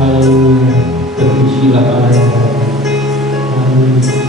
Haleluya, terpujilah Allah. Haleluya.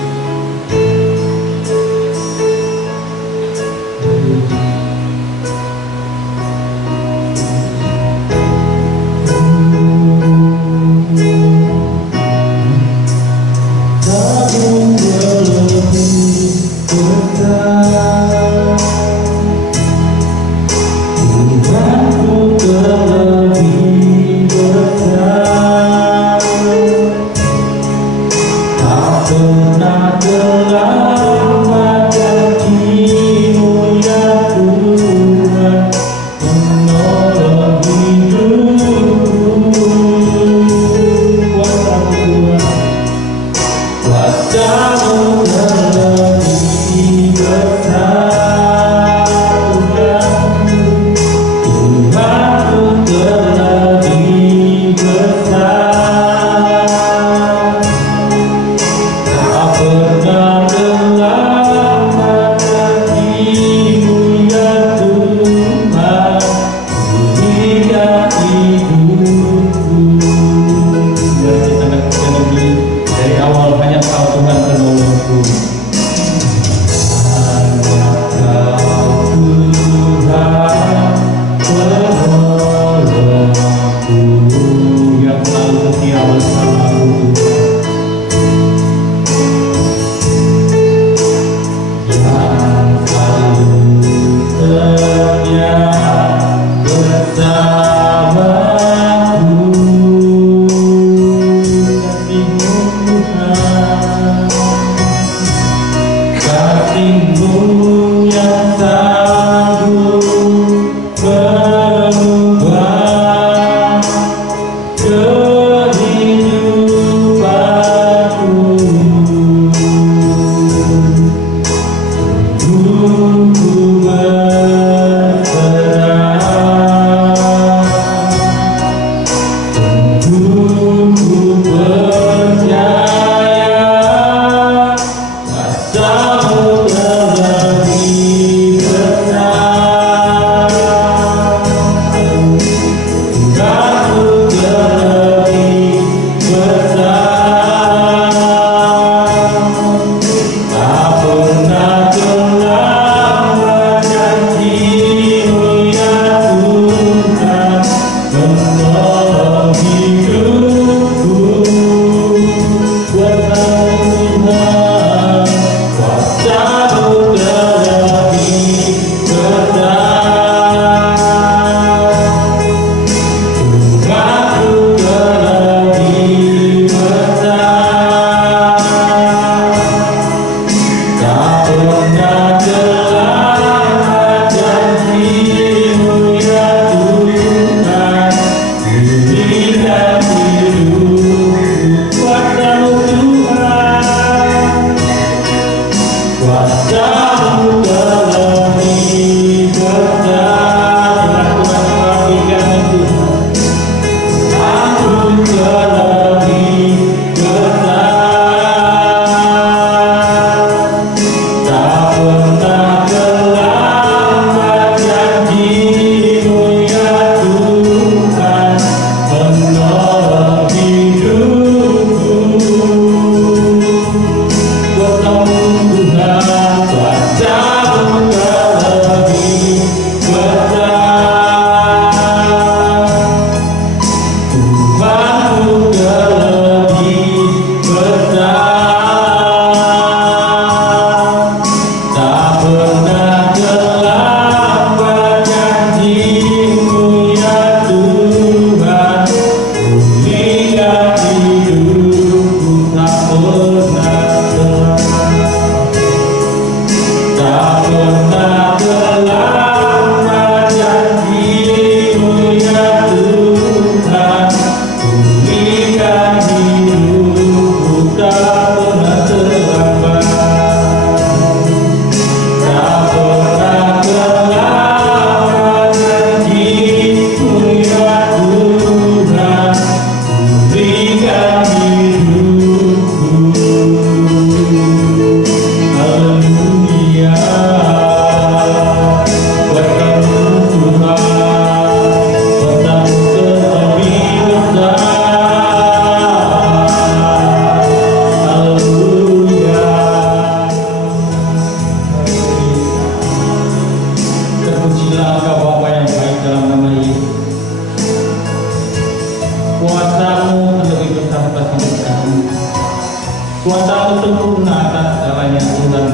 Kuasa-Mu sempurna atas segalanya Tuhan.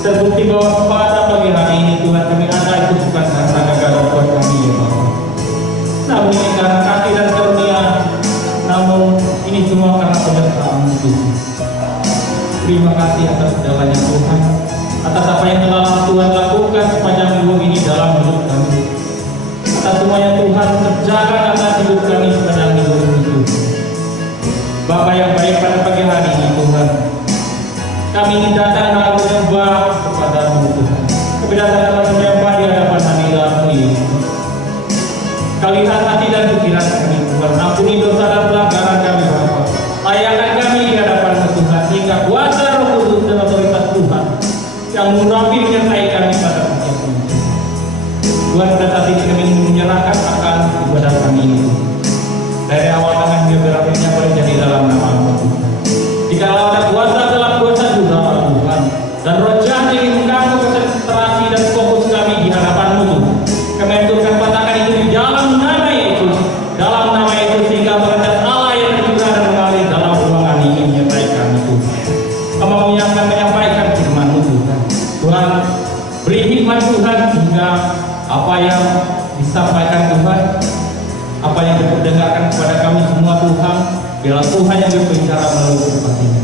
Terbukti bahwa pada pagi hari ini Tuhan kami ada itu bukan karena gagasan buat kami ya Bapa. Namun ini karena kasih dan karunia. Namun ini semua karena penyertaan-Mu Tuhan. Terima kasih atas segalanya Tuhan, atas apa yang telah Tuhan lakukan sepanjang minggu ini dalam hidup kami, atas semuanya Tuhan kerjakan atas hidup kami sepanjang minggu ini Tuhan. Bapa yang baik, pada pagi hari ini Tuhan, kami ingin datang dalam menyembah kepada-Mu Tuhan. Kami datang dalam menyembah di hadapan hadirat-Mu ini. Kau lihat hati dan pikiran kami Tuhan, ampuni dosa dan pelanggaran kami Bapa. Layakkan kami di hadapan-Mu Tuhan, sehingga kuasa Roh Kudus dan otoritas Tuhan yang murapi menyertai kami pada pagi ini. Tuhan, pada saat ini kami ingin menyerahkan akan ibadah kami ini. Dari awal tengah hingga berakhirnya boleh jadi dalam nama-Mu Tuhan. Jikalau ada kuasa dalam kuasa juga Tuhan, dan roh jahat ingin mengganggu konsentrasi dan fokus kami di hadapan-Mu Tuhan, kami aturkan patahkan itu di dalam nama Yesus, dalam nama Yesus, sehingga berkat Allah yang tercurah dan mengalir dalam ruangan ini menyertai kami Tuhan. Kami yang akan menyampaikan firman-Mu Tuhan. Tuhan, beri hikmat Tuhan sehingga apa yang disampaikan Tuhan, apa yang diperdengarkan kepada kami semua Tuhan, biarlah Tuhan yang berbicara melalui firman ini.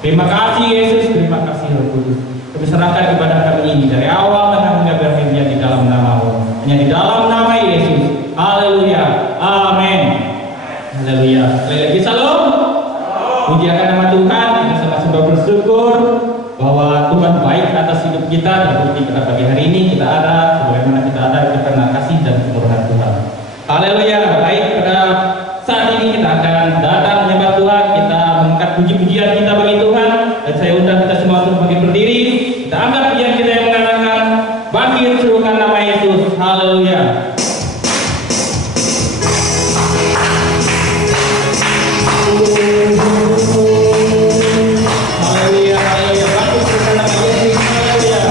Terima kasih Yesus, terima kasih Roh Kudus. Kami serahkan ibadah kami ini dari awal tengah hingga berakhirnya di dalam nama-Mu, hanya di dalam nama Yesus. Haleluya, amin. Haleluya. Sekali lagi salam. Puji akan nama Tuhan. Kita sama-sama bersyukur bahwa Tuhan baik atas hidup kita, dan bukti pada pagi hari ini kita ada sebagaimana kita ada itu karena kasih dan kemurahan Tuhan. Haleluya. Baik, pada saat ini kita akan datang menyembah Tuhan, kita mengangkat puji-pujian kita bagi Tuhan, dan saya undang kita semua untuk bangkit berdiri. Kita angkat pujian kita yang mengatakan bangkit serukan nama Yesus. Haleluya. Haleluya, haleluya. Bangkit serukan nama Yesus. Haleluya.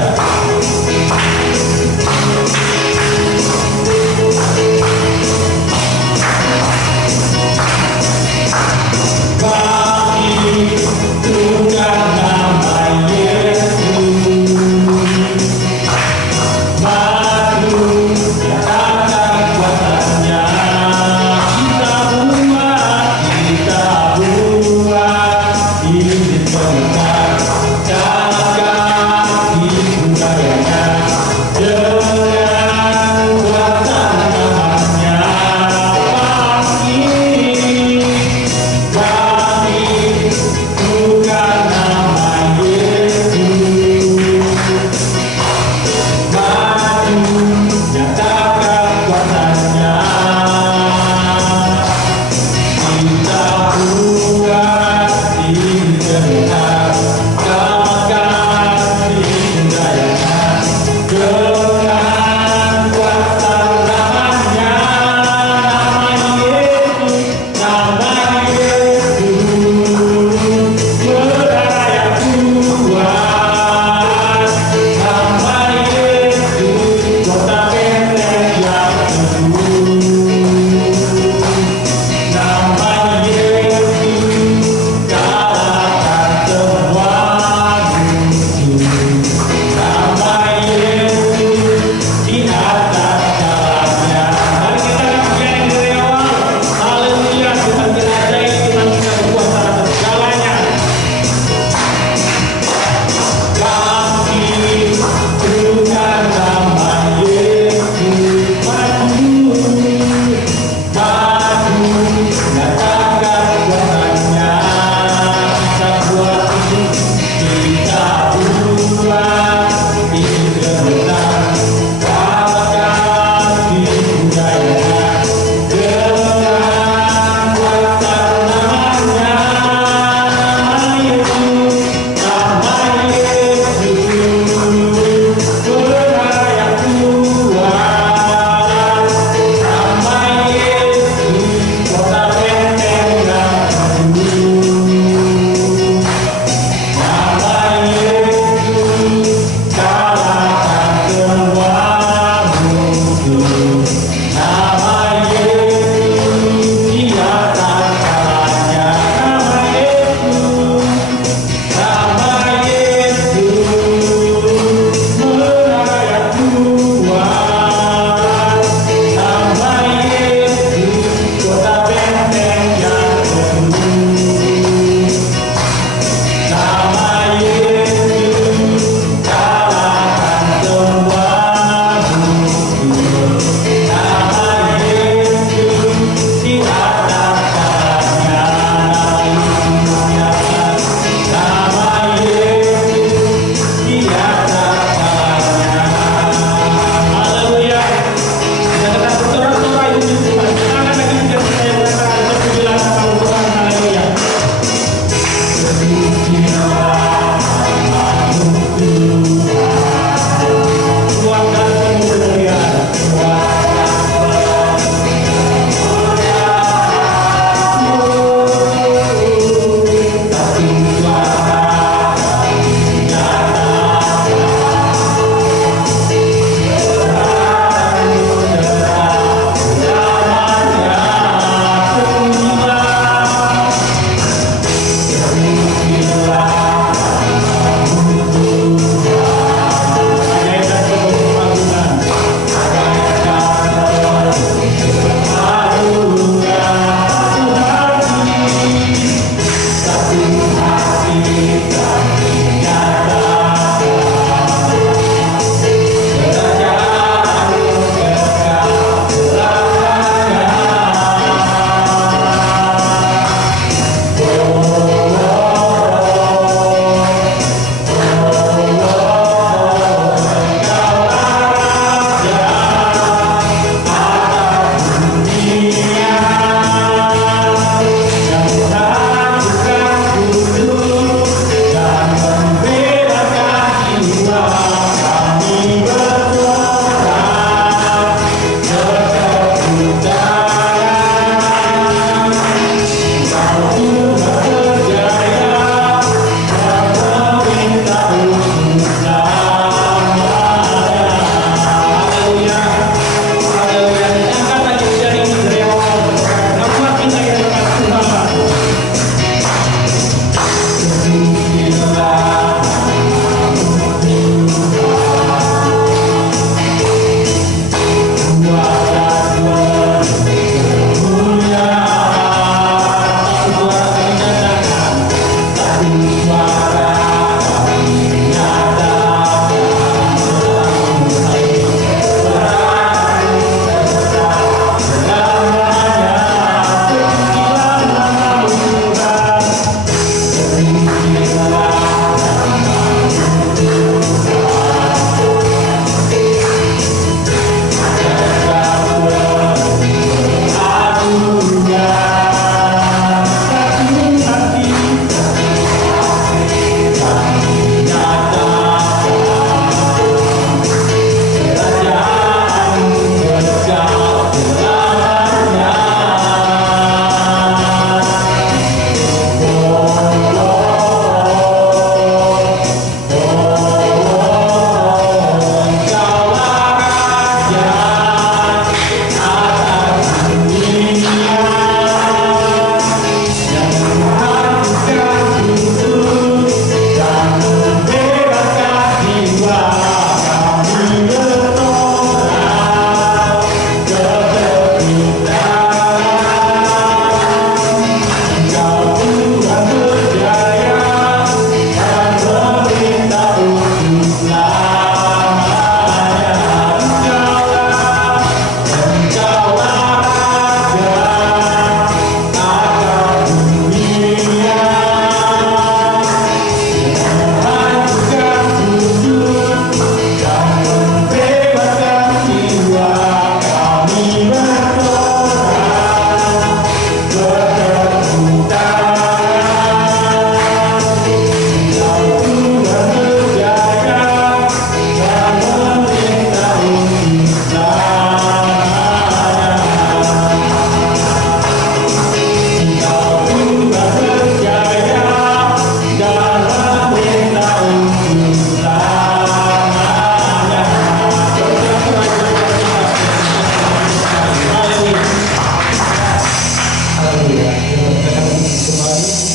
kita akan kembali.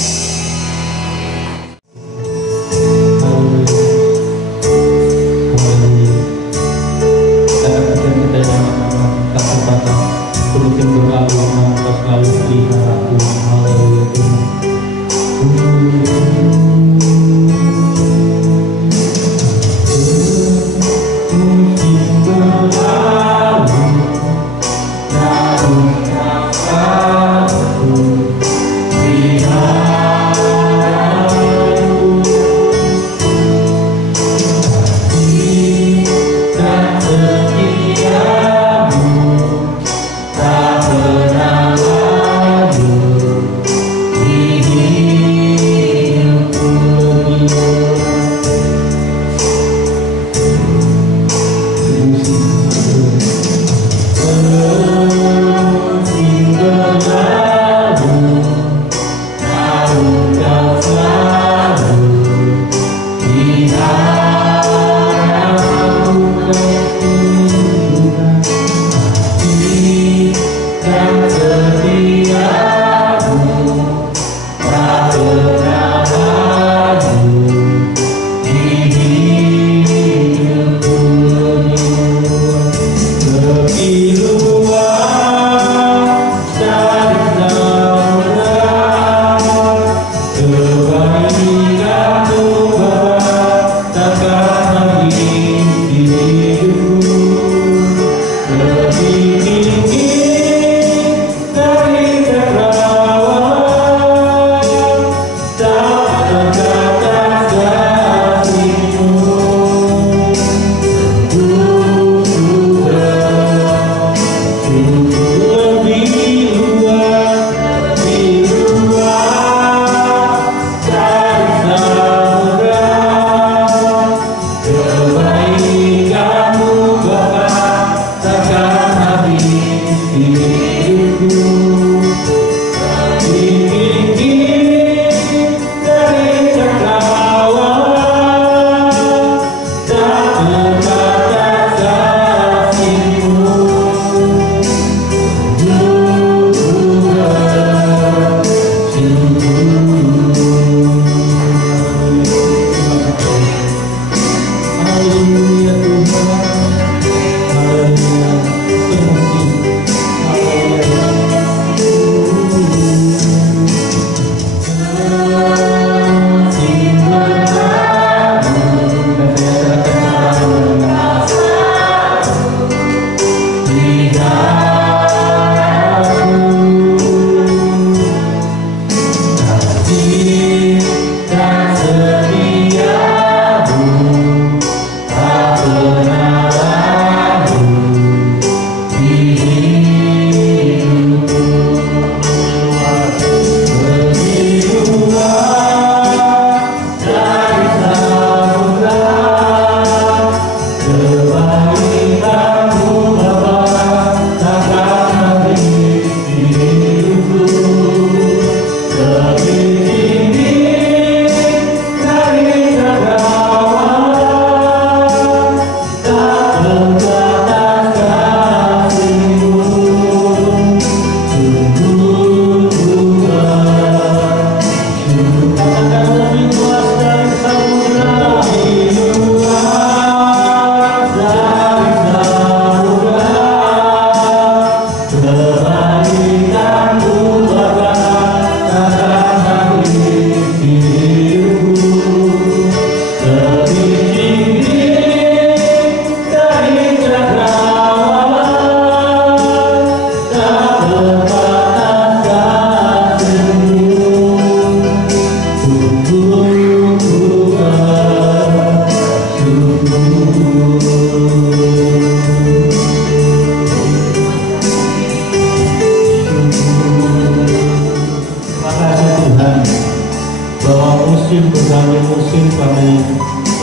musim berganti musim kami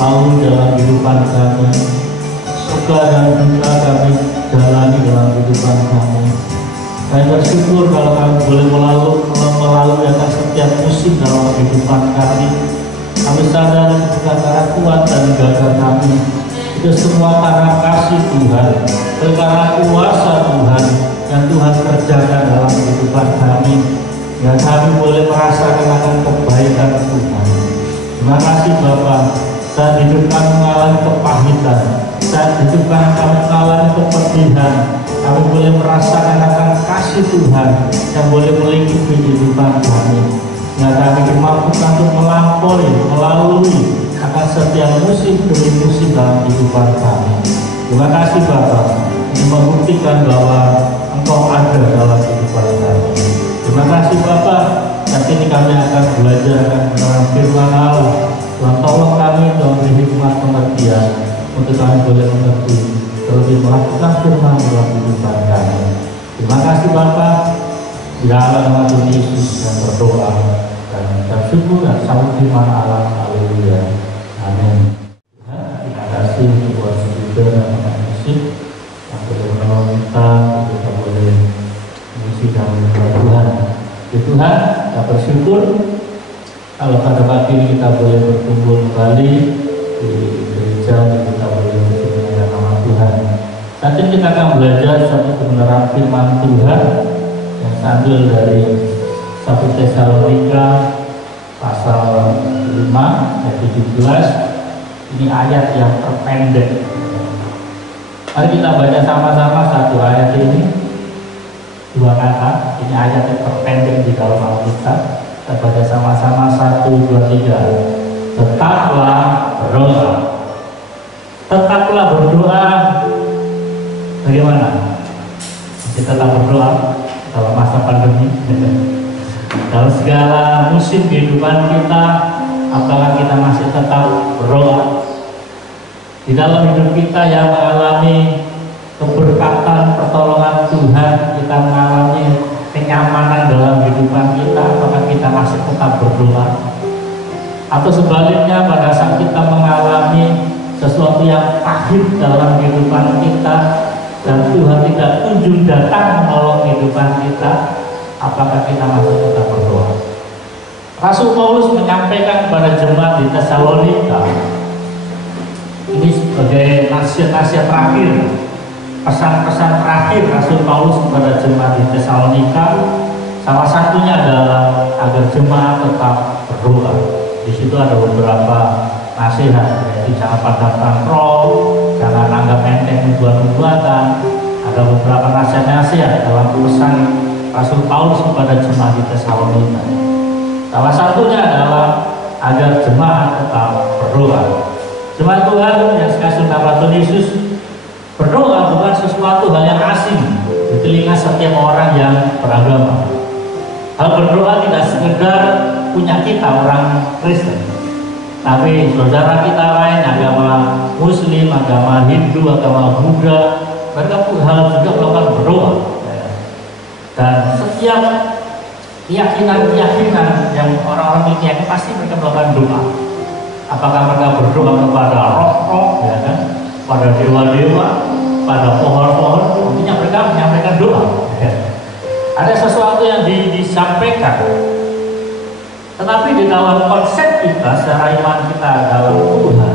tahu dalam kehidupan kami. Suka dan duka kami jalani dalam kehidupan kami. Kami bersyukur kalau kami boleh melalui atas setiap musim dalam kehidupan kami. Kami sadar bukan karena kuat dan gagah kami, itu semua karena kasih Tuhan, karena kuasa Tuhan yang Tuhan kerjakan dalam kehidupan kami. Ya kami boleh merasakan akan kebaikan Tuhan. Terima kasih Bapak, saat hidup kami mengalami kepahitan, saat hidup kami mengalami kepedihan, kami boleh merasakan akan kasih Tuhan yang boleh melingkupi kehidupan kami. Ya kami dimampukan untuk melalui akan setiap musim demi musim dalam kehidupan kami. Terima kasih Bapak, ini membuktikan bahwa Engkau ada dalam kehidupan kami. Terima kasih Bapak, saat ini kami akan belajar tentang firman Allah. Tuhan tolong kami Tuhan beri hikmat pengertian untuk kami boleh mengerti terlebih melakukan firman dalam kehidupan kami. Terima kasih Bapak, di dalam nama Tuhan Yesus yang berdoa dan bersyukur dan sambut firman Allah. Haleluya. Amin. Terima kasih buat speaker dan musik yang boleh menolong kita boleh mengisi dalam Tuhan. Ya Tuhan, kita bersyukur kalau pada pagi ini kita boleh berkumpul kembali di gereja dan kita boleh bersyukur nama Tuhan. Saat ini kita akan belajar satu kebenaran firman Tuhan yang sambil dari 1 Tesalonika pasal 5 ayat 17. Ini ayat yang terpendek. Mari kita baca sama-sama satu ayat ini, dua kata. Ini ayat yang terpendek di dalam Alkitab. Kita baca sama-sama 1, 2, 3. Tetaplah berdoa. Tetaplah berdoa. Bagaimana? Masih tetap berdoa dalam masa pandemi. Dalam segala musim kehidupan kita, apakah kita masih tetap berdoa? Di dalam hidup kita yang mengalami keberkatan, pertolongan Tuhan, kita mengalami kenyamanan dalam kehidupan kita, apakah kita masih tetap berdoa? Atau sebaliknya, pada saat kita mengalami sesuatu yang pahit dalam kehidupan kita dan Tuhan tidak kunjung datang menolong kehidupan kita, apakah kita masih tetap berdoa? Rasul Paulus menyampaikan kepada jemaat di Tesalonika ini sebagai nasihat-nasihat terakhir, pesan-pesan terakhir Rasul Paulus kepada jemaat di Tesalonika. Salah satunya adalah agar jemaat tetap berdoa. Di situ ada beberapa nasihat, yaitu jangan padamkan roh, jangan anggap enteng nubuat-nubuatan. Ada beberapa nasihat-nasihat dalam pesan Rasul Paulus kepada jemaat di Tesalonika. Salah satunya adalah agar jemaat tetap berdoa. Jemaat Tuhan yang sekasih nama Tuhan Yesus, berdoa bukan sesuatu hal yang asing di telinga setiap orang yang beragama. Hal berdoa tidak sekedar punya kita orang Kristen, tapi saudara kita lain, agama Muslim, agama Hindu, agama Buddha, mereka pun harus juga melakukan berdoa. Dan setiap keyakinan yang orang-orang miliki pasti mereka melakukan doa. Apakah mereka berdoa kepada roh-roh, ya kan, pada dewa-dewa, pada pohon-pohon, intinya mereka menyampaikan doa. Ya. Ada sesuatu yang disampaikan, tetapi di dalam konsep kita, secara iman kita dalam Tuhan,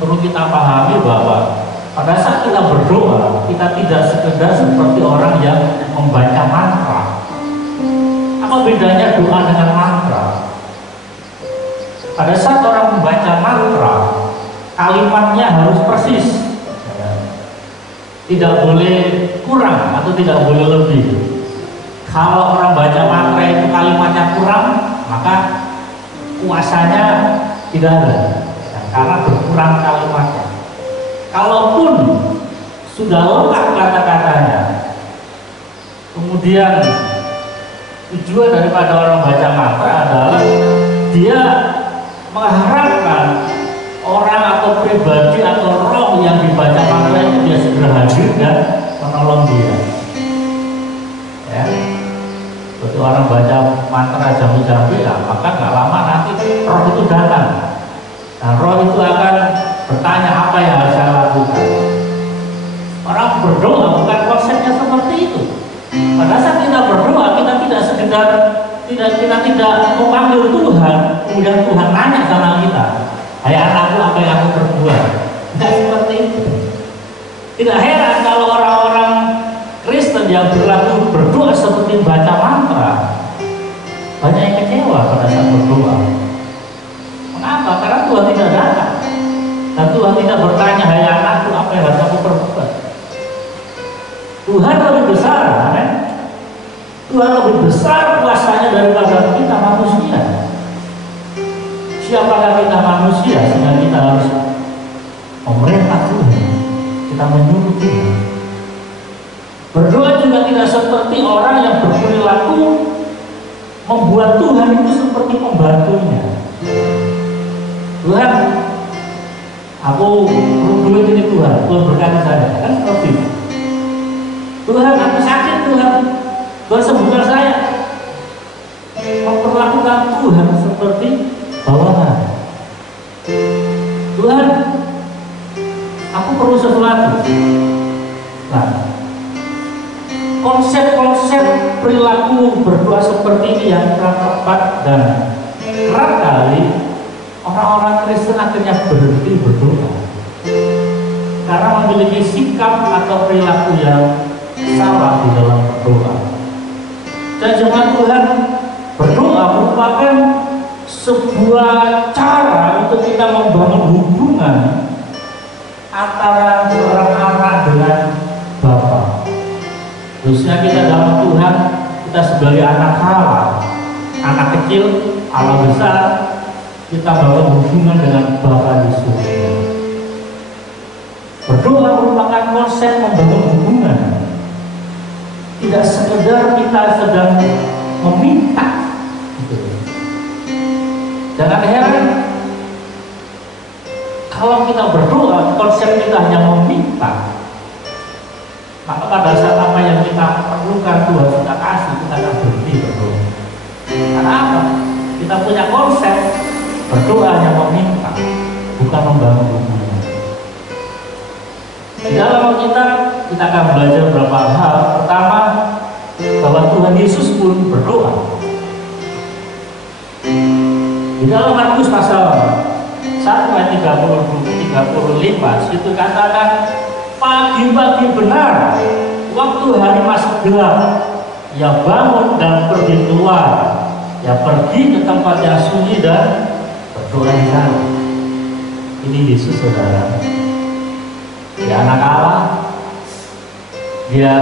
perlu kita pahami bahwa pada saat kita berdoa, kita tidak sekedar seperti orang yang membaca mantra. Apa bedanya doa dengan mantra? Pada saat orang membaca mantra, kalimatnya harus persis, tidak boleh kurang atau tidak boleh lebih. Kalau orang baca mantra itu kalimatnya kurang, maka kuasanya tidak ada, karena berkurang kalimatnya. Kalaupun sudah lengkap kata-katanya, kemudian tujuan daripada orang baca mantra adalah dia mengharapkan orang atau pribadi atau roh yang dibaca mantra itu dia segera hadir dan menolong dia. Ya, seperti orang baca mantra jambu-jambu, ya, maka nggak lama nanti roh itu datang. Nah, roh itu akan bertanya apa yang harus saya lakukan. Orang berdoa bukan konsepnya seperti itu. Pada saat kita berdoa, kita tidak sekedar kita tidak memanggil Tuhan, kemudian Tuhan nanya sama kita, hai anakku, apa yang aku berbuat? Tidak seperti itu. Tidak heran kalau orang-orang Kristen yang berlaku berdoa seperti baca mantra, banyak yang kecewa pada saat berdoa. Mengapa? Karena Tuhan tidak datang. Dan Tuhan tidak bertanya, hai anakku, apa yang harus aku perbuat? Tuhan lebih besar, amen. Tuhan lebih besar kuasanya daripada kita manusia. Siapakah kita manusia sehingga kita harus memerintah Tuhan, kita menyuruh Tuhan? Berdoa juga tidak seperti orang yang berperilaku membuat Tuhan itu seperti pembantunya. Tuhan, aku perlu duit ini Tuhan, Tuhan berkati saya, kan seperti itu. Tuhan, aku sakit Tuhan, Tuhan sembuhkan saya. Memperlakukan Tuhan seperti bawahan. Tuhan, aku perlu sesuatu. Nah, konsep-konsep perilaku berdoa seperti ini yang kurang tepat, dan kerap kali orang-orang Kristen akhirnya berhenti berdoa karena memiliki sikap atau perilaku yang salah di dalam berdoa. Dan jemaat Tuhan, berdoa merupakan sebuah cara untuk kita membangun hubungan antara seorang anak dengan Bapa. Khususnya kita dalam Tuhan, kita sebagai anak Allah, anak kecil, Allah besar, kita bangun hubungan dengan Bapa di surga. Berdoa merupakan konsep membangun hubungan. Tidak sekedar kita sedang meminta. Jangan heran kalau kita berdoa, konsep kita hanya meminta, maka pada saat apa yang kita perlukan Tuhan kita kasih, kita akan berhenti berdoa. Karena apa? Kita punya konsep berdoa hanya meminta, bukan membangun hubungan. Di dalam kita akan belajar beberapa hal. Pertama, bahwa Tuhan Yesus pun berdoa. Di dalam Markus pasal 1 ayat 35 situ katakan, pagi-pagi benar, waktu hari masih gelap, ia bangun dan pergi keluar. Ia pergi ke tempat yang sunyi dan berdoa di sana. Ini Yesus, saudara. Dia anak Allah. Dia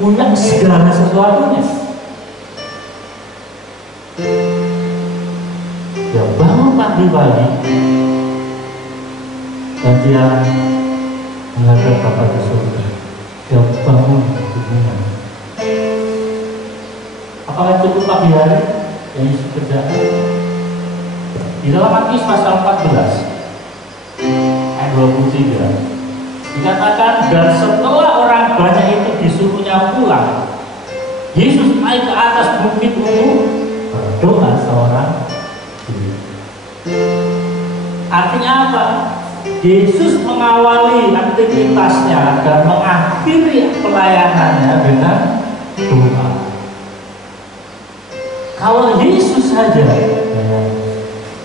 punya segala sesuatunya. Dia bangun pagi-pagi dan dia menghadap Bapa di surga. Dia bangun hubungan. Apakah cukup pagi hari yang Yesus kerjakan? Di dalam Matius pasal 14 ayat 23 dikatakan, dan setelah orang banyak itu disuruhnya pulang, Yesus naik ke atas bukit untuk berdoa seorang diri. Artinya apa? Yesus mengawali aktivitasnya dan mengakhiri pelayanannya dengan doa. Kalau Yesus saja,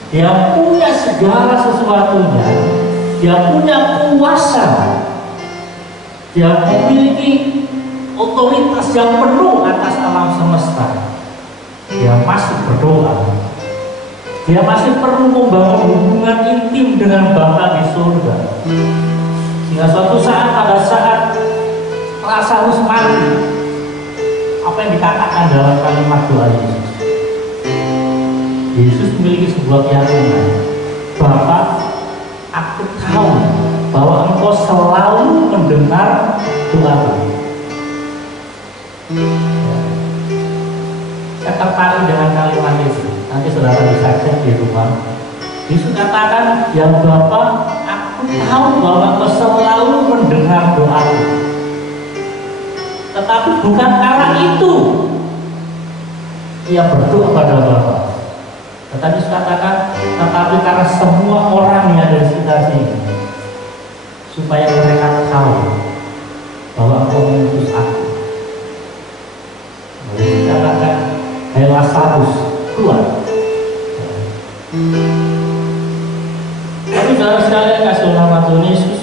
dia punya segala sesuatunya, dia punya kuasa, dia memiliki otoritas yang penuh atas alam semesta, dia masih berdoa. Dia masih perlu membangun hubungan intim dengan Bapa di surga. Sehingga suatu saat, pada saat Lazarus mati, apa yang dikatakan dalam kalimat doa Yesus? Yesus memiliki sebuah keyakinan, Bapa, aku tahu bahwa Engkau selalu mendengar doaku. Saya tertarik dengan kalimat itu. Nanti saudara bisa cek di rumah. Yesus katakan, ya Bapa, aku tahu bahwa Engkau selalu mendengar doaku. Tetapi bukan karena itu ia berdoa pada Bapa. Tetapi Yesus katakan, tetapi karena semua orang yang ada di sekitar sini, supaya mereka tahu bahwa Engkau mengutus aku. Yesus katakan, hai Lazarus, keluar. Tapi saudara sekalian, kasih nama Tuhan Yesus,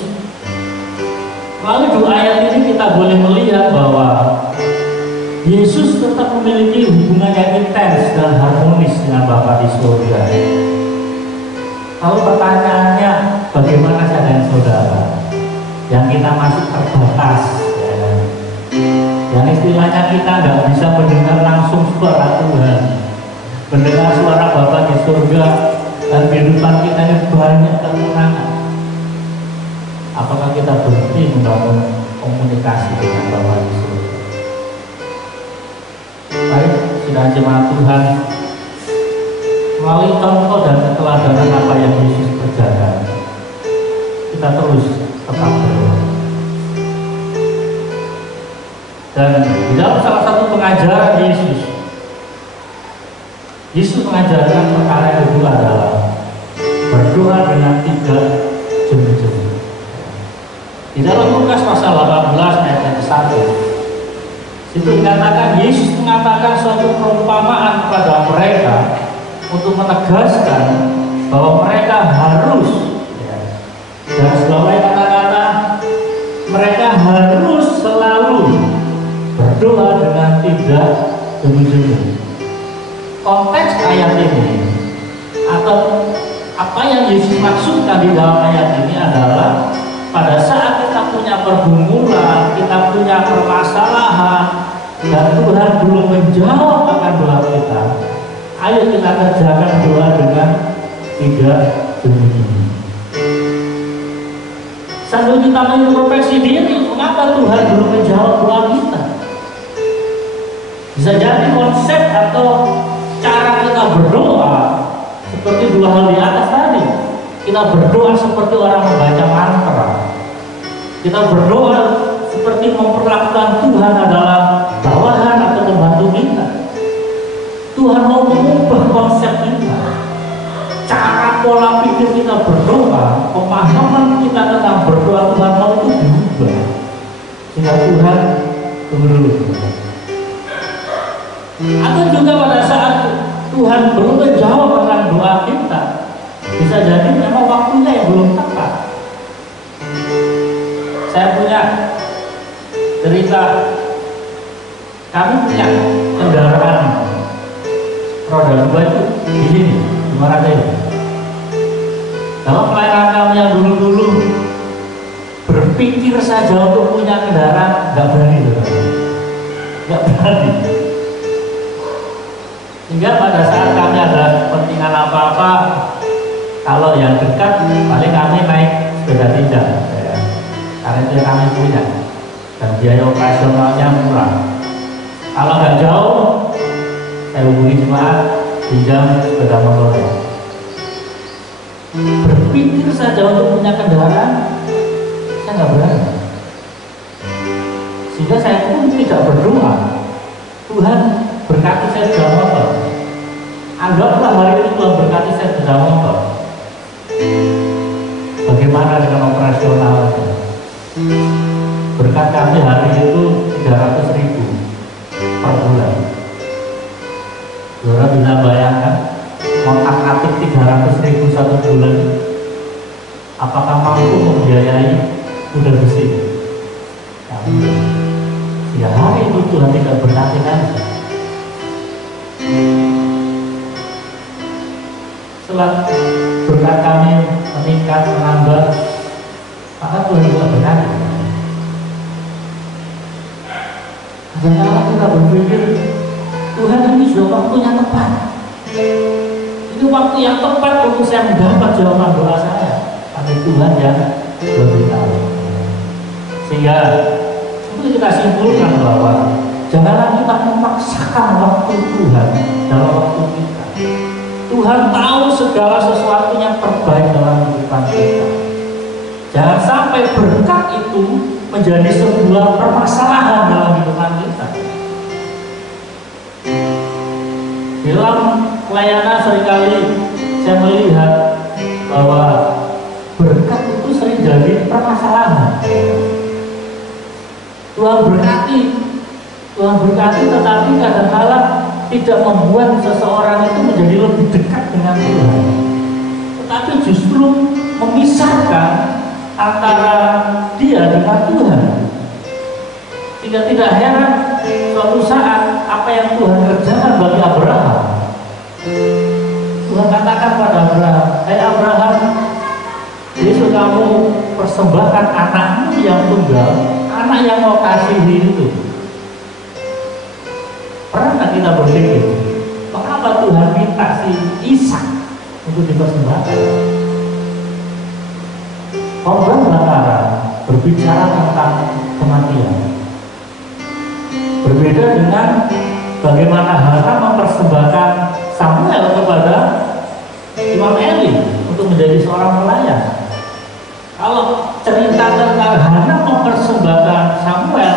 melalui dua ayat ini kita boleh melihat bahwa Yesus tetap memiliki hubungan yang intens dan harmonis dengan Bapa di surga. Kalau pertanyaannya, bagaimana saya dan saudara yang kita masih terbatas, ya, yang istilahnya kita nggak bisa mendengar langsung suara Tuhan, mendengar suara Bapa di surga, dan kehidupan kita ini banyak kekurangan. Apakah kita berhenti membangun komunikasi dengan Bapa di surga? Baik, sidang jemaat Tuhan, melalui contoh dan keteladanan apa yang Yesus kerjakan, kita terus tetap berdoa. Dan di dalam salah satu pengajaran Yesus mengajarkan perkara yang kedua adalah berdoa dengan 3 jenis. Di dalam Lukas pasal 18 ayat 1, itu dikatakan Yesus mengatakan suatu perumpamaan kepada mereka untuk menegaskan bahwa mereka harus, dan sebagai kata-kata, mereka harus selalu berdoa dengan 3 jenis. Konteks ayat ini atau apa yang Yesus maksudkan di dalam ayat ini adalah pada saat kita punya pergumulan, kita punya permasalahan, dan Tuhan belum menjawab akan doa kita, ayo kita kerjakan doa dengan 3 jenis. Sambil kita mengintrospeksi diri, mengapa Tuhan belum menjawab doa kita? Bisa jadi konsep atau cara kita berdoa seperti 2 hal di atas tadi. Kita berdoa seperti orang membaca mantra. Kita berdoa seperti memperlakukan Tuhan adalah bawahan atau pembantu kita. Tuhan mau mengubah konsep kita, cara pola pikir kita berdoa, pemahaman kita tentang berdoa Tuhan mau itu diubah. Sehingga Tuhan tunggu dulu. Atau juga pada saat Tuhan belum menjawab akan doa kita, bisa jadi memang waktunya yang belum tepat. Saya punya cerita, kami punya kendaraan roda 2 itu di sini, di Maracaibo. Dalam pelayanan kami yang dulu-dulu, berpikir saja untuk punya kendaraan nggak berani, nggak berani. Sehingga pada saat kami ada kepentingan apa-apa, kalau yang dekat paling kami naik sepeda tidak, ya. Karena itu yang kami punya dan biaya operasionalnya murah. Kalau nggak jauh, saya hubungi jemaat, pinjam sepeda motor. Berpikir saja untuk punya kendaraan, saya nggak berani. Sehingga saya pun tidak berdoa, Tuhan berkati saya sepeda motor. Anggaplah hari ini Tuhan berkati saya sepeda motor. Bagaimana dengan operasionalnya? Berkat kami hari itu 300.000 per bulan. Saudara bisa bayangkan, ngotak-atik 300.000 satu bulan, apakah mampu membiayai kuda besi? Ya, hari itu Tuhan tidak berkati kami. Setelah berkat kami meningkat, menambah, maka Tuhan juga berkati. Kadang-kadang kita berpikir, Tuhan ini sudah waktunya tepat. Ini waktu yang tepat untuk saya mendapat jawaban doa saya. Tapi Tuhan yang beritahu. Sehingga itu kita simpulkan bahwa janganlah kita memaksakan waktu Tuhan dalam waktu kita. Tuhan tahu segala sesuatu yang terbaik dalam kehidupan kita. Jangan sampai berkat itu menjadi sebuah permasalahan dalam kehidupan kita. Dalam pelayanan seringkali saya melihat bahwa berkat itu sering jadi permasalahan. Tuhan berkati, tetapi kadang-kadang tidak membuat seseorang itu menjadi lebih dekat dengan Tuhan, tetapi justru memisahkan antara dia dengan Tuhan. Sehingga tidak heran suatu saat apa yang Tuhan kerjakan bagi Abraham. Tuhan katakan pada Abraham, Abraham, besok kamu persembahkan anakmu yang tunggal, anak yang mau kasihi itu. Pernah kita berpikir, mengapa Tuhan minta si Ishak untuk dipersembahkan? Korban bakaran berbicara tentang kematian. Berbeda dengan bagaimana Hana mempersembahkan Samuel kepada Imam Eli untuk menjadi seorang pelayan. Kalau cerita tentang Hana mempersembahkan Samuel,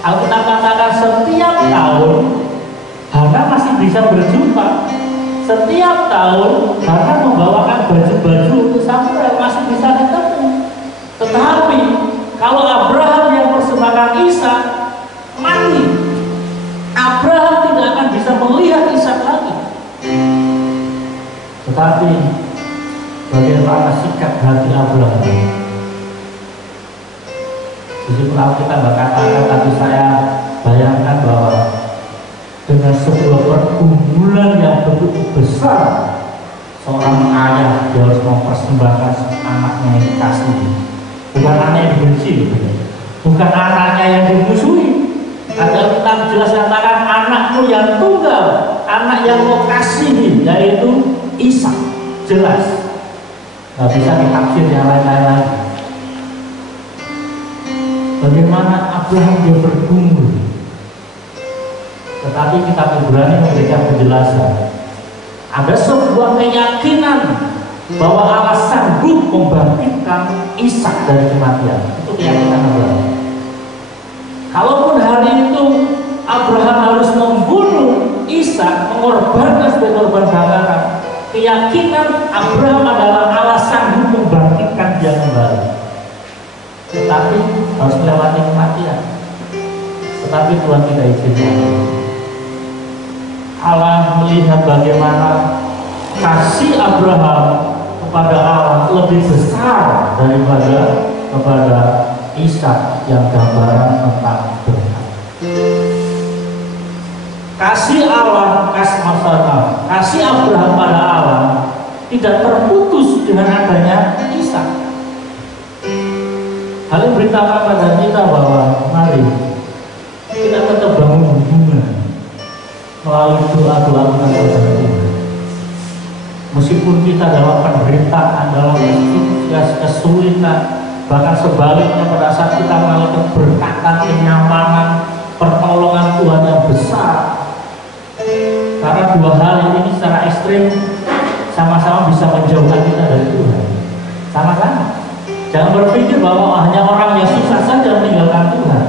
Alkitab katakan setiap tahun Hana masih bisa berjumpa. Setiap tahun Hana membawakan baju-baju untuk Samuel, masih bisa ketemu. Tetapi kalau Abraham yang persembahkan Ishak mati, Abraham tidak akan bisa melihat Ishak lagi. Tetapi bagaimana sikap hati Abraham? Meskipun Alkitab berkata, tapi saya bayangkan bahwa dengan sebuah pergumulan yang begitu besar, seorang ayah dia harus mempersembahkan anaknya yang dikasihi, bukan anaknya yang dibenci, bukan anaknya yang dimusuhi. Ada Alkitab jelas katakan anakmu yang tunggal, anak yang kau kasihi, yaitu Ishak. Jelas, nggak bisa ditafsir yang lain-lain lagi. Bagaimana Abraham dia bergumul, tetapi kitab Ibrani memberikan penjelasan. Ada sebuah keyakinan bahwa Allah sanggup membangkitkan Ishak dari kematian. Itu keyakinan Abraham. Kalaupun hari itu Abraham harus membunuh Ishak, mengorbankan sebagai korban bakaran, keyakinan Abraham adalah Allah sanggup membangkitkan dia kembali. Tetapi harus melewati kematian. Tetapi Tuhan tidak izinkan. Allah melihat bagaimana kasih Abraham kepada Allah lebih besar daripada kepada Ishak yang gambaran tentang berkat. Kasih Allah, kasih Abraham pada Allah tidak terputus dengan adanya Ishak. Hal ini beritakan pada kita bahwa mari kita tetap bangun hubungan melalui doa-doa kita kepada Tuhan. Meskipun kita dalam penderitaan, dalam kesulitan, bahkan sebaliknya pada saat kita mengalami keberkatan, kenyamanan, pertolongan Tuhan yang besar. Karena dua hal ini secara ekstrim sama-sama bisa menjauhkan kita dari Tuhan. Sama-sama. Jangan berpikir bahwa hanya orang yang susah saja meninggalkan Tuhan.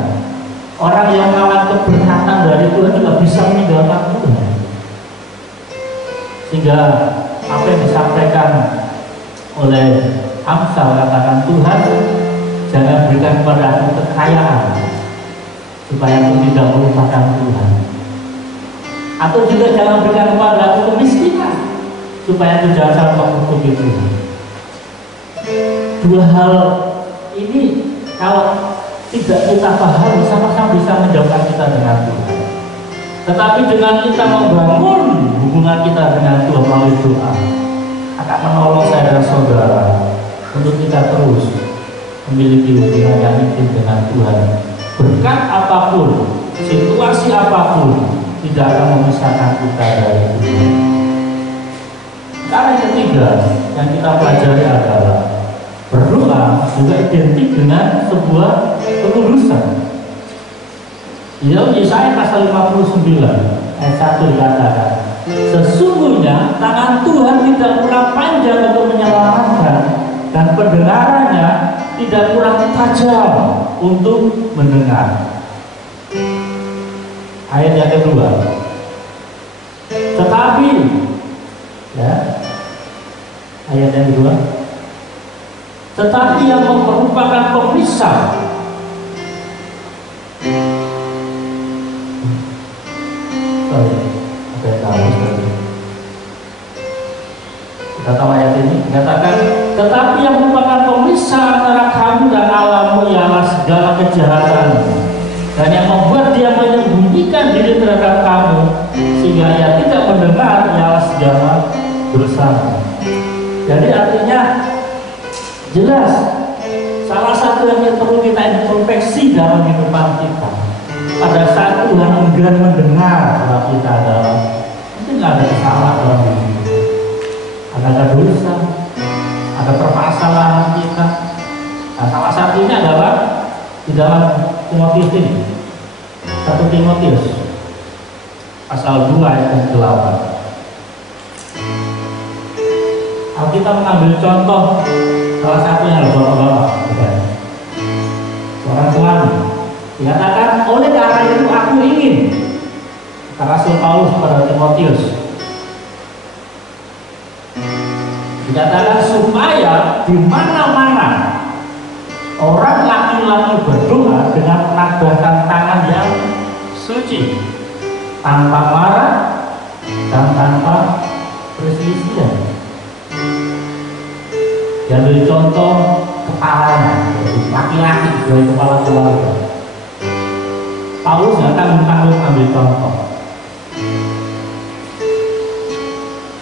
Orang yang mengalami keberkatan dari Tuhan juga bisa meninggalkan Tuhan. Sehingga apa yang disampaikan oleh Amsal, katakan Tuhan jangan berikan kepada aku kekayaan supaya aku tidak melupakan Tuhan. Atau juga jangan berikan kepada aku kemiskinan supaya aku jangan mengikuti Tuhan. Dua hal ini kalau tidak kita paham sama-sama bisa menjauhkan kita dengan Tuhan. Tetapi dengan kita membangun hubungan kita dengan Tuhan melalui doa akan menolong saya dan saudara untuk kita terus memiliki hubungan yang intim dengan Tuhan. Berkat apapun, situasi apapun tidak akan memisahkan kita dari Tuhan. Cara yang ketiga yang kita pelajari adalah berdoa juga identik dengan sebuah kekudusan. Di dalam Yesaya pasal 59 ayat 1 dikatakan, sesungguhnya tangan Tuhan tidak kurang panjang untuk menyelamatkan dan pendengarannya tidak kurang tajam untuk mendengar. Ayat yang kedua, tetapi ya, ayat yang kedua, tetapi yang merupakan pemisah kita tahu ayat ini dikatakan, tetapi yang merupakan pemisah antara kamu dan Allahmu ialah segala kejahatan, dan yang membuat dia menyembunyikan menyembunyikan diri terhadap kamu sehingga ia tidak mendengar ialah senjata bersama. Jadi artinya jelas salah satu yang perlu kita introspeksi dalam kehidupan kita. Pada saat Tuhan enggan mendengar doa kita adalah mungkin ada kesalahan dalam diri kita, ada dosa, ada permasalahan kita. Nah, salah satunya adalah di dalam Timotius ini, 1 Timotius pasal 2 ayat 8. Alkitab mengambil contoh salah satunya adalah bapak-bapak, seorang tuan dikatakan, oleh karena itu aku ingin, kata Rasul Paulus kepada Timotius, dikatakan supaya di mana-mana orang laki-laki berdoa dengan menadahkan tangan yang suci, tanpa marah dan tanpa perselisihan. Diambil contoh kepalanya, laki-laki sebagai kepala keluarga. Paulus nggak tanggung-tanggung ambil contoh.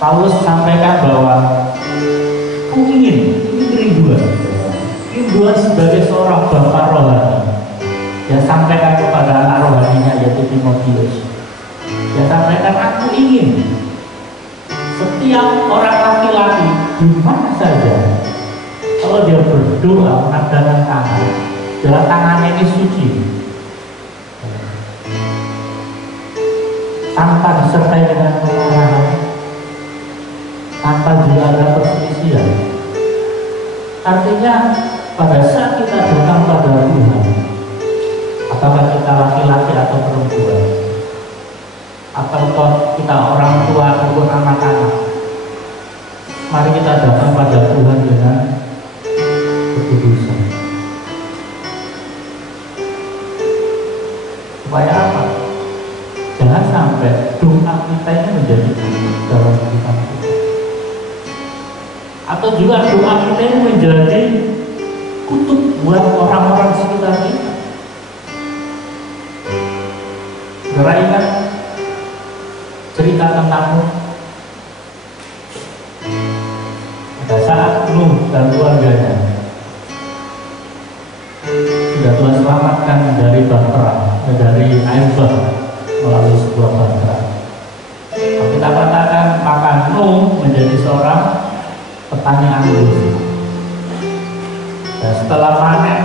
Paulus sampaikan bahwa aku ingin, ini kerinduan sebagai seorang bapak rohani. Dia sampaikan kepada anak rohaninya yaitu Timotius. Dia sampaikan, aku ingin setiap orang laki-laki di mana saja, kalau dia berdoa menadahkan tangan, dalam tangannya ini suci, tanpa disertai dengan kemarahan, tanpa juga ada perselisihan. Artinya pada saat kita datang pada Tuhan, apakah kita laki-laki atau perempuan, atau kita orang tua ataupun anak-anak, mari kita datang pada Tuhan dengan kekudusan. Supaya apa? Jangan sampai doa kita ini menjadi dalam kehidupan kita, atau juga doa kita ini menjadi kutuk buat orang-orang sekitar kita. Saudara ingat cerita tentang Nuh? Pada saat Nuh dan keluarganya sudah Tuhan selamatkan dari bahtera, dari air bah melalui sebuah bahtera. Kita katakan maka Nuh menjadi seorang petani anggur. Dan setelah panen,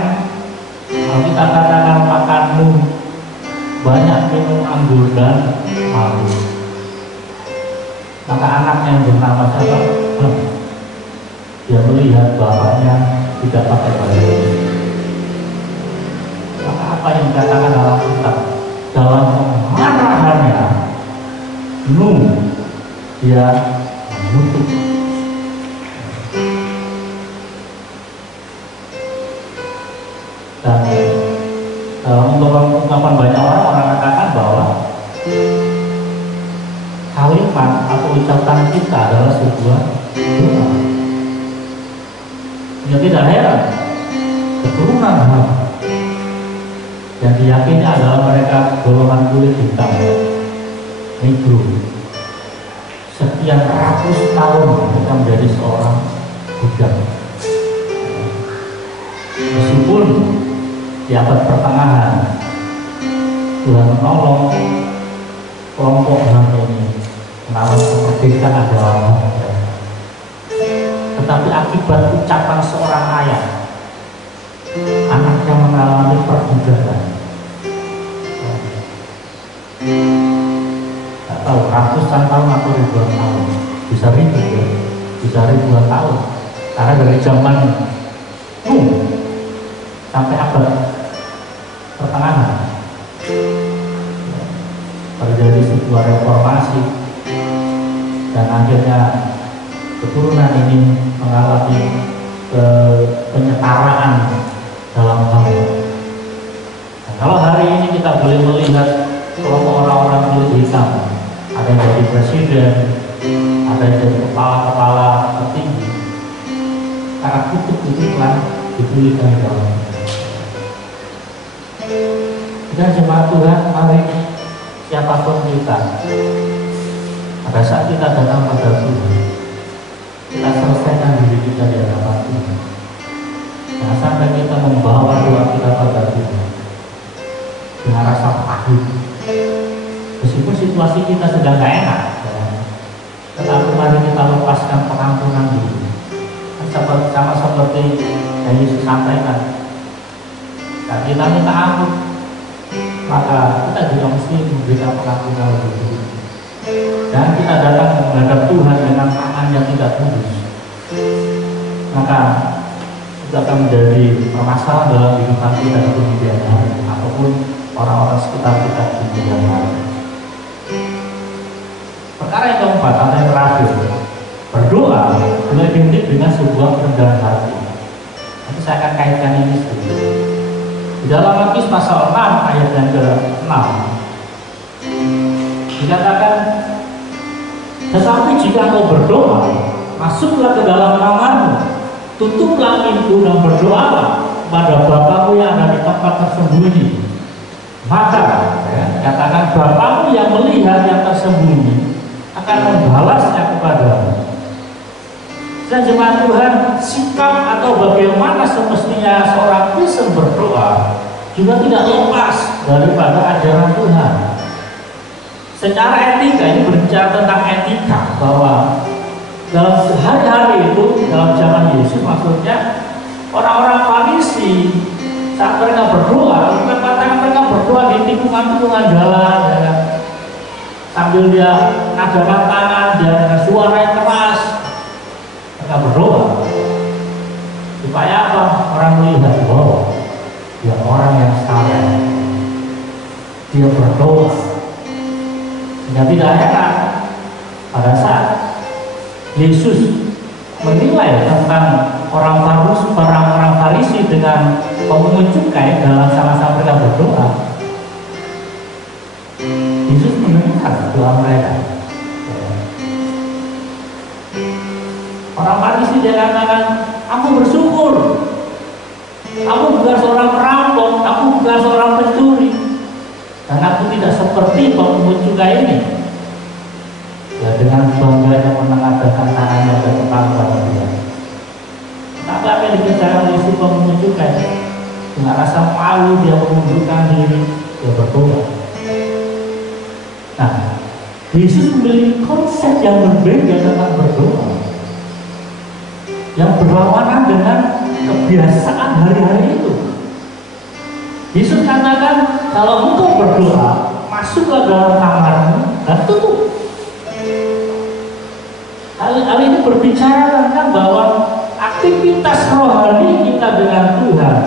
kita katakan maka Nuh banyak minum anggur dan malu. Maka anaknya yang bernama siapa? Dia melihat bapaknya tidak pakai baju. Maka apa yang dikatakan dalam kitab? Dalam kemarahannya, Nuh dia mengutuk. Dan untuk ungkapan banyak orang katakan bahwa kalimat atau ucapan kita adalah sebuah doa. Ya tidak heran, keturunan Ham yang diyakini adalah mereka golongan kulit hitam, negro, sekian ratus tahun mereka menjadi seorang budak. Meskipun di abad pertengahan Tuhan menolong kelompok Ham ini mengalami kemerdekaan dalam mereka, tetapi akibat ucapan seorang ayah, anaknya mengalami perbudakan. Tidak tahu ratusan tahun atau ribuan tahun, bisa ribu ya, bisa ribuan tahun, karena dari zaman sampai abad pertengahan terjadi sebuah reformasi dan akhirnya keturunan ini mengalami penyetaraan dalam hal. Nah, kalau hari ini kita boleh melihat kelompok orang-orang kulit hitam, ada yang jadi presiden, ada yang jadi kepala-kepala tertinggi, karena kutub itu telah dituliskan dalam. Dan jemaat Tuhan, mari siapapun kita, pada saat kita datang pada Tuhan, kita selesaikan diri kita di hadapan Tuhan. Jangan sampai kita membawa doa kita pada Tuhan dengan rasa pahit, meskipun situasi kita sedang gak enak, ya. Tetapi mari kita lepaskan pengampunan dulu. Sama seperti yang Yesus sampaikan, kalau kita minta ampun, maka kita juga mesti memberikan pengampunan dulu. Dan kita datang menghadap Tuhan dengan tangan yang tidak kudus, maka itu akan menjadi permasalahan dalam kehidupan kita di kemudian hari ataupun orang-orang sekitar kita di kemudian hari. Perkara yang keempat atau yang terakhir, berdoa juga identik dengan sebuah kerendahan hati. Nanti saya akan kaitkan ini sedikit. Di dalam Matius pasal 6 ayat yang ke-6 dikatakan, tetapi jika engkau berdoa, masuklah ke dalam kamarmu, tutuplah pintu dan berdoalah kepada Bapamu yang ada di tempat tersembunyi. Maka katakan Bapamu yang melihat yang tersembunyi akan membalasnya kepadamu. Dan jemaat Tuhan, sikap atau bagaimana semestinya seorang Kristen berdoa juga tidak lepas daripada ajaran Tuhan. Secara etika, ini berbicara tentang etika, bahwa dalam hari-hari itu, dalam zaman Yesus maksudnya, orang-orang Farisi saat mereka berdoa, bukan katakan mereka berdoa di tikungan-tikungan jalan, ya, sambil dia ngadakan tangan, dia dengan suara yang keras, mereka berdoa supaya apa? Orang melihat, wow, dia orang yang saleh, dia berdoa. Sehingga tidak heran pada saat Yesus menilai tentang orang-orang Farisi dengan pemungut cukai dalam sama-sama mereka berdoa, Yesus mendengar doa mereka. Orang Farisi dia katakan, aku bersyukur, aku bukan seorang perampok, aku bukan seorang pencuri, dan aku tidak seperti pemungut cukai ini. Ya, dengan bangganya menengadahkan tangannya ke kepala dia. Tapi apa yang dikerjakan oleh si pemungut cukai? Dengan rasa malu dia mengundurkan diri, dia berdoa. Nah, Yesus memiliki konsep yang berbeda tentang berdoa, yang berlawanan dengan kebiasaan hari-hari itu. Yesus katakan, kalau engkau berdoa, masuklah dalam kamarmu dan tutup. Hal ini berbicara tentang bahwa aktivitas rohani kita dengan Tuhan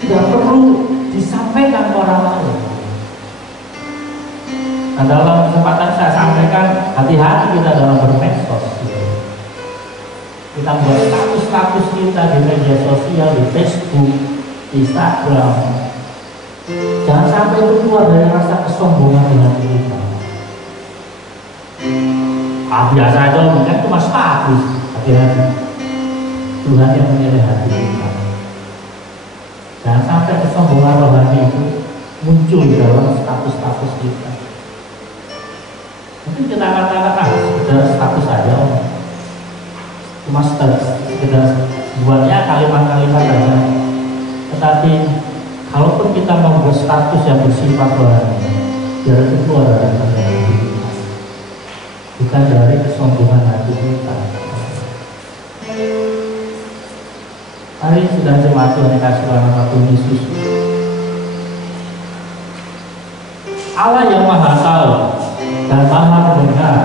tidak perlu disampaikan ke orang lain. Nah, dalam kesempatan saya sampaikan, hati-hati kita dalam bermedsos. Kita buat status-status kita di media sosial, di Facebook, Instagram. Jangan sampai itu keluar dari rasa kesombongan di hati kita. Biasa aja, mungkin cuma status. Hati-hati, Tuhan yang menilai hati kita. Jangan sampai kesombongan rohani itu muncul dalam status-status kita. Mungkin kita katakan, sekedar status aja, cuma sekedar buatnya kalimat-kalimat aja. Tetapi kalaupun kita membuat status yang bersifat rohani, biar itu keluar dari hati kita, bukan dari kesombongan hati kita. Hari sudah jemaat Tuhan kasih nama Tuhan Yesus, Allah yang Maha Tahu dan Maha Mendengar,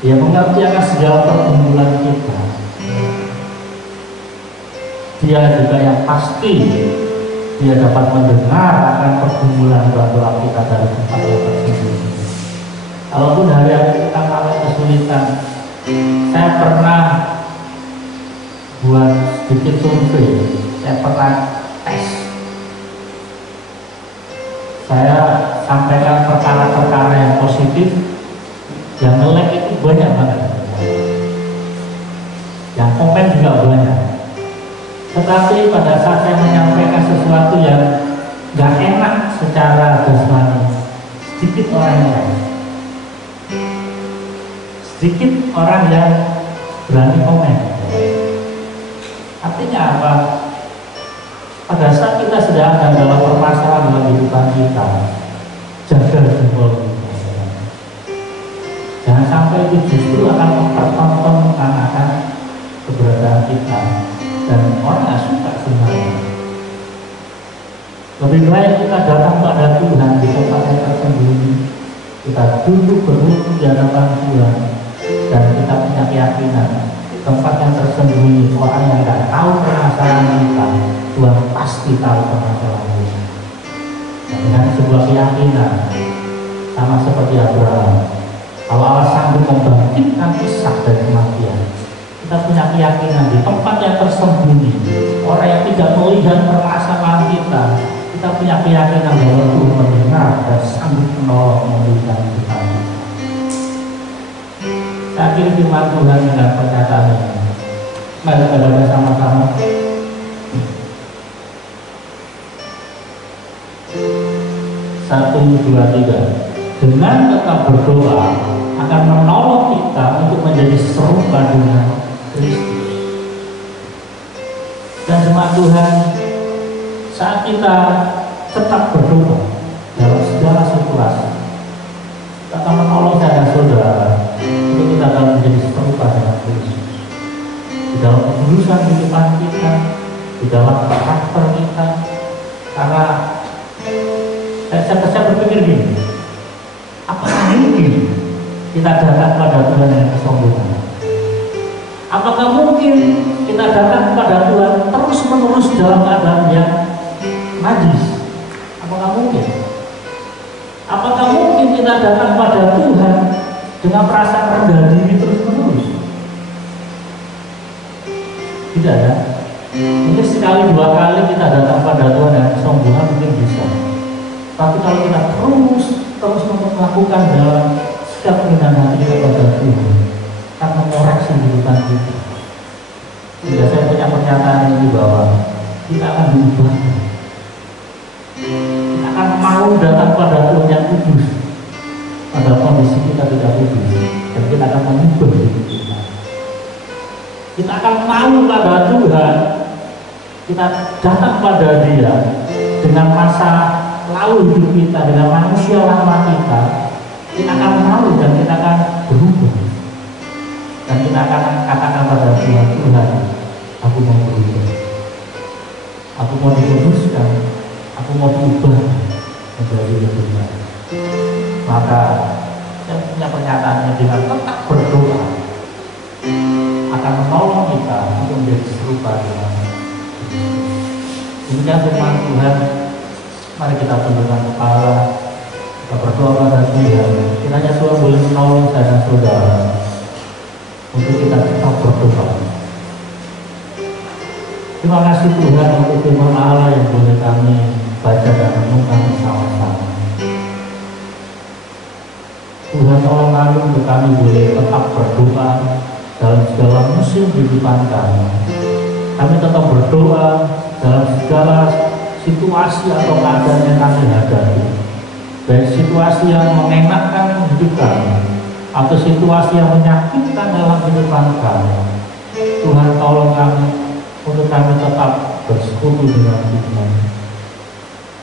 Dia mengerti akan segala pergumulan kita. Dia juga yang pasti Dia dapat mendengar akan pergumulan doa-doa kita dari tempat yang tersembunyi. Kalaupun hari-hari kita mengalami kesulitan, saya pernah buat sedikit survei, saya pernah tes. Saya sampaikan perkara-perkara yang positif, yang nge-like itu banyak banget, yang komen juga banyak. Tetapi pada saat saya menyampaikan sesuatu yang gak enak secara jasmani, sedikit orang yang berani komen. Artinya apa? Pada saat kita sedang ada dalam permasalahan dalam kehidupan kita, jaga jempol kita. Jangan sampai itu justru akan mempertontonkan keberadaan kita, dan orang nggak suka sebenarnya. Lebih baik kita datang pada Tuhan di tempat yang tersembunyi, kita duduk berlutut di hadapan Tuhan, dan kita punya keyakinan tempat yang tersembunyi, orang yang nggak tahu permasalahan kita, Tuhan pasti tahu permasalahan kita. Dan dengan sebuah keyakinan, sama seperti Abraham, kalau Allah sanggup membangkitkan Ishak dari kematian, kita punya keyakinan di tempat yang tersembunyi, orang yang tidak melihat permasalahan kita punya keyakinan bahwa Tuhan mendengar dan sanggup menolong memberikan kita. Saya akhiri firman Tuhan dengan pernyataan ini. Mari kita baca sama-sama. 1, 2, 3. Dengan tetap berdoa akan menolong kita untuk menjadi serupa dengan Kristus. Dan jemaat Tuhan, saat kita tetap berdoa dalam segala situasi, kita akan menolong saya dan saudara untuk kita akan menjadi serupa dengan Kristus. Di dalam keputusan kehidupan kita, di dalam karakter kita. Karena saya berpikir gini, apakah mungkin kita datang pada Tuhan dengan kesombongan? Apakah mungkin kita datang kepada Tuhan terus-menerus dalam keadaan yang najis? Apakah mungkin? Apakah mungkin kita datang pada Tuhan dengan perasaan rendah diri terus-menerus? Tidak ya? Mungkin sekali dua kali kita datang pada Tuhan dengan kesombongan mungkin bisa. Tapi kalau kita terus melakukan dalam setiap penghinaan hati kepada Tuhan, akan mengoreksi kehidupan kita. Sehingga saya punya pernyataan ini bahwa kita akan diubah. Kita akan mau datang pada Tuhan yang kudus pada kondisi kita tidak kudus, dan kita akan mengubah hidup kita. Kita akan mau pada Tuhan, kita datang pada Dia dengan masa lalu hidup kita, dengan manusia lama kita akan mau dan kita akan berubah. Dan kita akan katakan pada Tuhan, Tuhan, aku mau berubah, aku mau dikuduskan, aku mau diubah menjadi lebih baik. Maka saya punya pernyataannya, dengan tetap berdoa akan menolong kita untuk menjadi serupa dengan demikian firman Tuhan. Mari kita tundukkan kepala, kita berdoa pada Tuhan. Kiranya Tuhan boleh menolong saya dan saudara untuk kita tetap berdoa. Terima kasih Tuhan untuk firman Allah yang boleh kami baca dan renungkan bersama-sama. Tuhan tolong kami untuk kami boleh tetap berdoa dalam segala musim kehidupan kami. Kami tetap berdoa dalam segala situasi atau keadaan yang kami hadapi, baik situasi yang mengenakkan hidup kami atau situasi yang menyakitkan dalam kehidupan kami. Tuhan tolong kami untuk kami tetap bersekutu dengan Tuhan.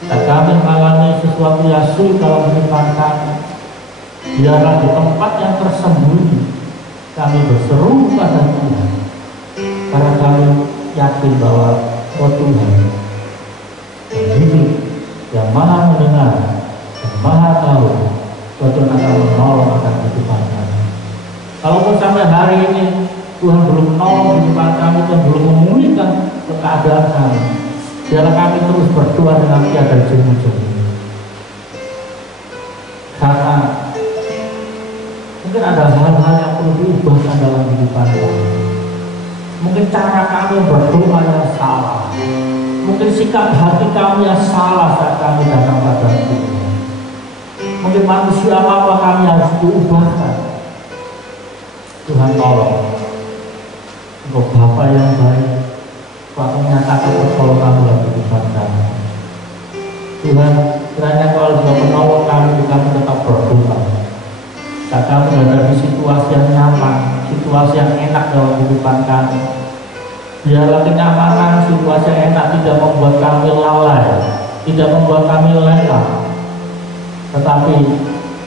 Dan kami mengalami sesuatu yang sulit dalam kehidupan kami, biarlah di tempat yang tersembunyi kami berseru pada Tuhan, karena kami yakin bahwa Tuhan yang hidup, yang maha mendengar, yang maha tahu, Tuhan akan menolong akan kehidupan kami. Kalaupun sampai hari ini Tuhan belum menolong kehidupan kami, Tuhan belum memulihkan keadaan kami, biarlah kami terus berdoa dengan tiada jemu-jemu. Karena mungkin ada hal-hal yang perlu diubahkan dalam kehidupan kami. Mungkin cara kami berdoa yang salah, mungkin sikap hati kami yang salah saat kami datang pada Tuhan. Mungkin manusia apa kami harus diubahkan. Tuhan tolong, Engkau Bapa yang baik, Tuhan menyatakan pertolongan dalam kehidupan kami. Tuhan, kiranya Engkau juga menolong kami, kami tetap Biarlah kenyamanan, situasi yang enak tidak membuat kami lalai, tidak membuat kami lengah, tetapi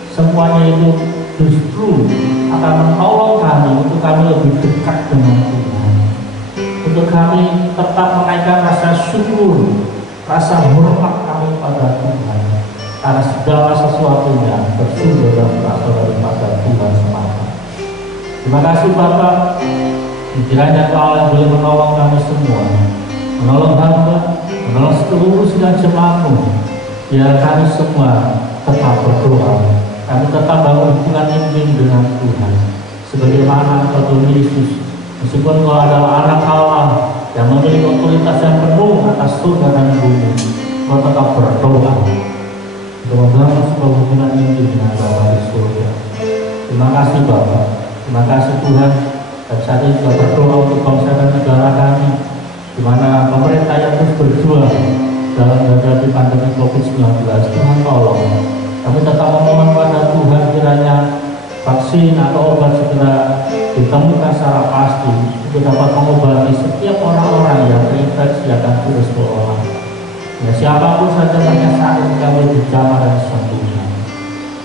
semuanya itu justru akan menolong kami untuk kami lebih dekat dengan Tuhan, untuk kami tetap menaikkan rasa syukur, rasa hormat kami pada Tuhan, karena segala sesuatunya bersumber dan berasal daripada Tuhan semata. Terima kasih Bapak, kiranya Kau yang boleh menolong kami semua, menolong hamba, menolong seluruh sidang jemaat-Mu, biar kami semua tetap berdoa, kami tetap bangun hubungan intim dengan Tuhan, sebagaimana Tuhan Yesus, meskipun Kau adalah anak Allah yang memiliki otoritas yang penuh atas surga dan bumi, Kau tetap berdoa untuk membangun sebuah hubungan intim dengan Bapa di surga. Terima kasih Bapak, terima kasih Tuhan. Dan saat ini juga berdoa untuk bangsa dan negara kami, di mana pemerintah yang terus berjuang dalam menghadapi pandemi COVID-19. Tuhan tolong, kami tetap memohon pada Tuhan kiranya vaksin atau obat segera ditemukan secara pasti untuk dapat mengobati setiap orang-orang yang terinfeksi akan virus corona. Ya, siapapun saja banyak saat ini kami dijamah dan sembuhnya.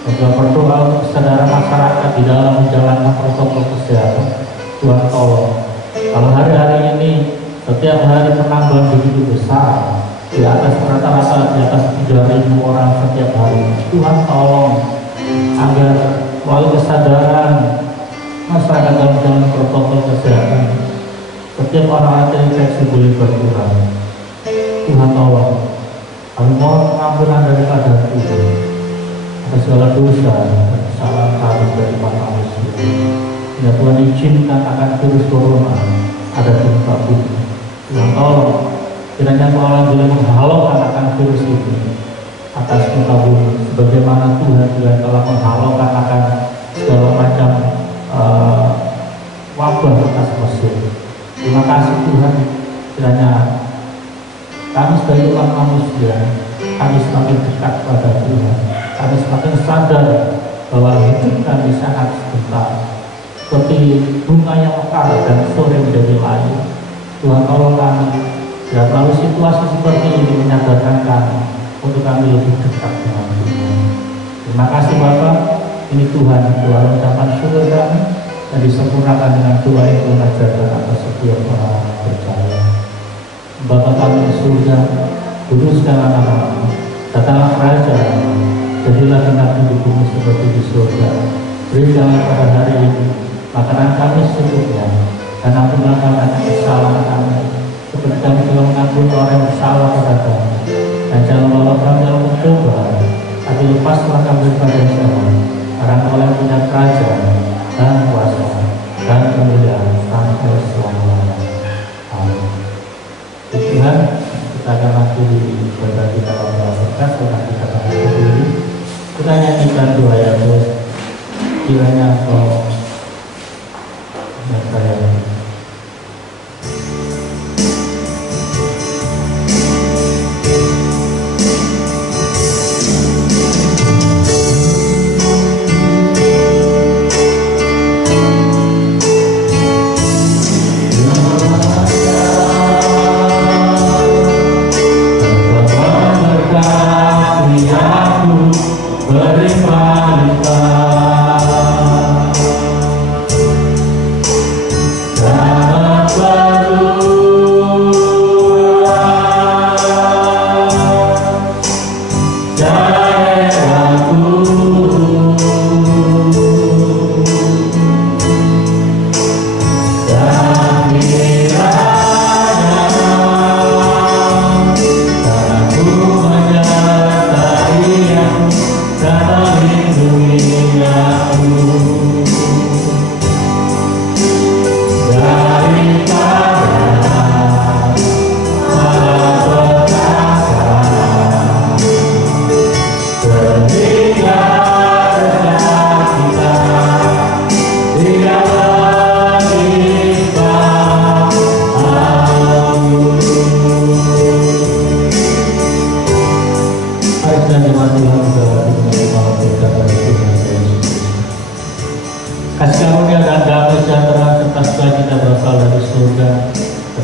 Dan juga berdoa untuk saudara masyarakat di dalam menjalankan protokol kesehatan. Tuhan tolong, kalau hari-hari ini setiap hari penambahan begitu besar, di atas rata-rata di atas 3.000 orang setiap hari, Tuhan tolong agar melalui kesadaran masyarakat dalam menjalankan protokol kesehatan, setiap orang terinfeksi boleh berkurang. Tuhan tolong, kami mohon pengampunan daripada Tuhan atas segala dosa dan kesalahan kami dari manusia. Ya Tuhan, izinkan akan virus corona ada di muka bumi. Tuhan tolong, kiranya Tuhan boleh menghalaukan akan virus ini atas muka bumi, sebagaimana Tuhan juga telah menghalaukan akan segala macam wabah atas Mesir. Terima kasih Tuhan, kiranya kami sebagai umat manusia, kami semakin dekat pada Tuhan, kami semakin sadar bahwa hidup kami sangat sebentar, seperti bunga yang mekar dan sore menjadi layu. Tuhan tolong kami, dan melalui situasi seperti ini menyadarkan kami untuk kami lebih dekat dengan Tuhan. Terima kasih Bapak, ini Tuhan, doa ucapan syukur kami dan disempurnakan dengan doa yang Tuhan ajarkan atas setiap orang yang percaya. Bapa kami di surga, kuduskanlah nama-Mu, datanglah kerajaan-Mu, jadilah kehendak-Mu di bumi seperti di surga. Berikanlah pada hari ini makanan kami secukupnya, dan ampunilah kami akan kesalahan kami, seperti kami juga mengampuni orang yang bersalah kepada kami. Dan jangan bawa kami dalam pencobaan, tapi lepaslah kami daripada yang jahat, karena Kau yang punya kerajaan dan kuasa dan kemuliaan sampai selama-lamanya. Amin. Tuhan, kita akan akhiri ibadah kita dalam berkat, karena kita akan berdiri. Kita nyanyikan doa ya Tuhan, kiranya Kau dan saya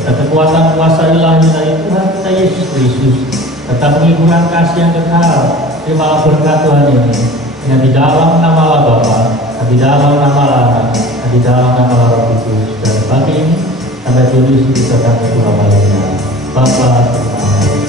dan kekuatan kuasa ilahi dari Tuhan kita Yesus Kristus, tetap penghiburan kasih yang kekal. Terima berkat Tuhan ini, yang di dalam nama Allah Bapa, dan di dalam nama Allah Anak, dan di dalam nama Allah Roh Kudus. Dan pagi ini sampai tulis kita kami pulang baliknya. Bapa, terima kasih.